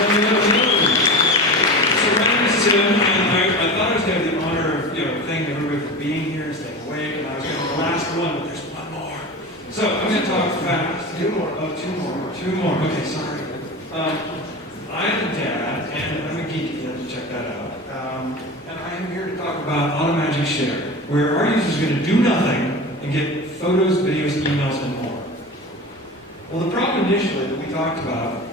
So my name is Tim, and I thought I was going to have the honor of thanking everybody for being here and staying awake, and I was going to be the last one, but there's one more. So I'm going to talk fast. Two more. Oh, two more. Two more. Okay, sorry. I'm a dad, and I'm a geek. You have to check that out. And I am here to talk about AutoMagic Share, where our users are going to do nothing and get photos, videos, emails, and more. Well, the problem initially that we talked about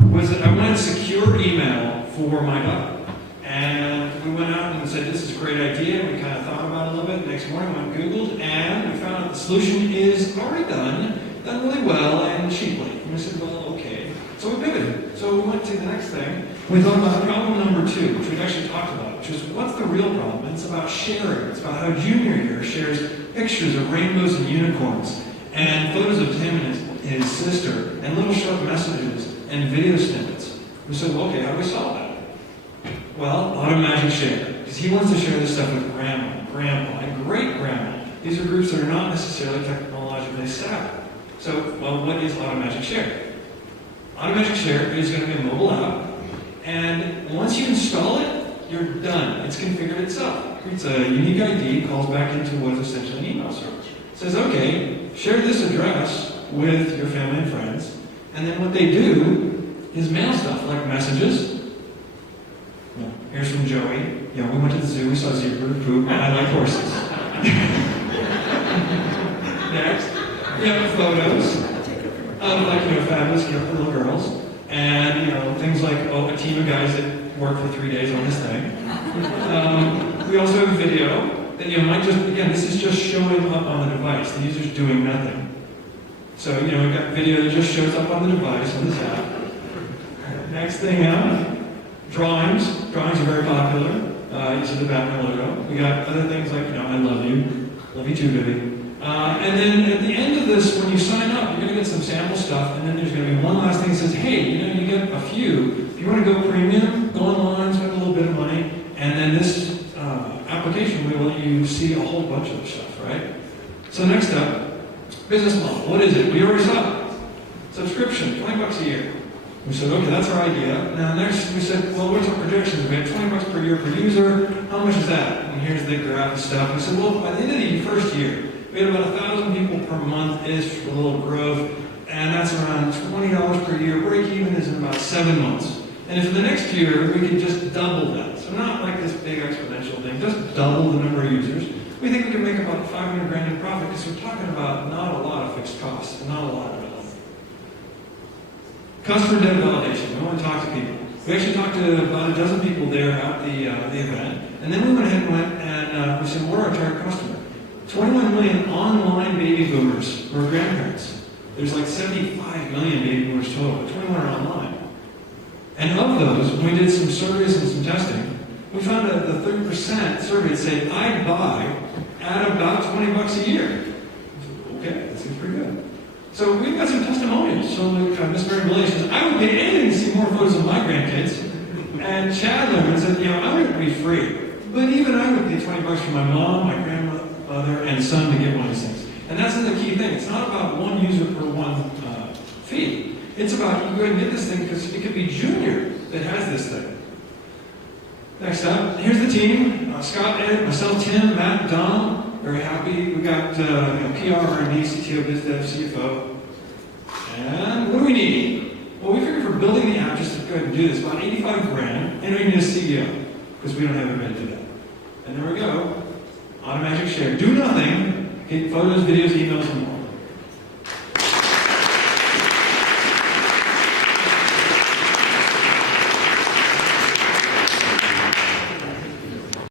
was that I wanted secure email for my daughter. And we went out and said, this is a great idea. We kind of thought about it a little bit. Next morning, we went and Googled, and we found out the solution is already done really well and cheaply. And we said, well, okay. So we pivoted. So we went to the next thing. We thought about problem number 2, which we've actually talked about, which is what's the real problem? And it's about sharing. It's about how Junior here shares pictures of rainbows and unicorns, and photos of him and his sister, and little short messages and video snippets. We said, well, okay, how do we solve that? Well, AutoMagic Share, because he wants to share this stuff with grandma, grandpa, and great-grandma. These are groups that are not necessarily technologically savvy. So, well, what is AutoMagic Share? AutoMagic Share is going to be a mobile app, and once you install it, you're done. It's configured itself. It creates a unique ID, calls back into what is essentially an email service. It says, okay, share this address with your family and friends, and then what they do is mail stuff like messages. Well, here's from Joey. We went to the zoo, we saw a zebra poop, and I like horses. Next, photos of fabulous little girls, and things like a team of guys that work for 3 days on this thing. We also have video that might just, again, this is just showing up on the device. The user's doing nothing. So, we've got video that just shows up on the device on this app. Next thing, drawings. Drawings are very popular. You see the Batman logo. We got other things like, I love you. Love you too, Vivi. And then at the end of this, when you sign up, you're going to get some sample stuff, and then there's going to be one last thing that says, hey, you get a few. If you want to go premium, go online, spend a little bit of money, and then this application will let you see a whole bunch of stuff, right? So next up, business model. What is it? We already saw it. Subscription, $20 a year. We said, okay, that's our idea. Now next, we said, well, what's our projections? We have $20 per year per user. How much is that? And here's the graph and stuff. We said, well, by the end of the first year, we had about 1,000 people per month-ish for a little growth, and that's around $20 per year. Break even is in about 7 months. And if for the next year, we could just double that. So not like this big exponential thing, just double the number of users. We think we can make about $500,000 in profit because we're talking about not a lot of fixed costs and not a lot of development. Customer data validation. We want to talk to people. We actually talked to about a dozen people there at the event, and then we went ahead and we said, what are our target customer? 21 million online baby boomers who are grandparents. There's like 75 million baby boomers total, but 21 are online. And of those, when we did some surveys and some testing, we found that the 30% surveyed said, I'd buy at about $20 a year. Okay, that seems pretty good. So we've got some testimonials. So Miss Mary Blaze says, I would pay anything to see more photos of my grandkids. And Chad Lerman said, I would be free. But even I would pay $20 for my mom, my grandmother, and son to get one of these things. And that's the key thing. It's not about one user per one feed. It's about you go ahead and get this thing because it could be Junior that has this thing. Next up, here's the team. Scott, Ed, myself, Tim, Matt, Don. Very happy. We got PR, R&D, CTO, BizDev, CFO. And what do we need? Well, we figured for building the app, just to go ahead and do this, about $85,000, and we need a CEO because we don't have anybody to do that. And there we go. AutoMagic Share. Do nothing. Get photos, videos, emails, and more.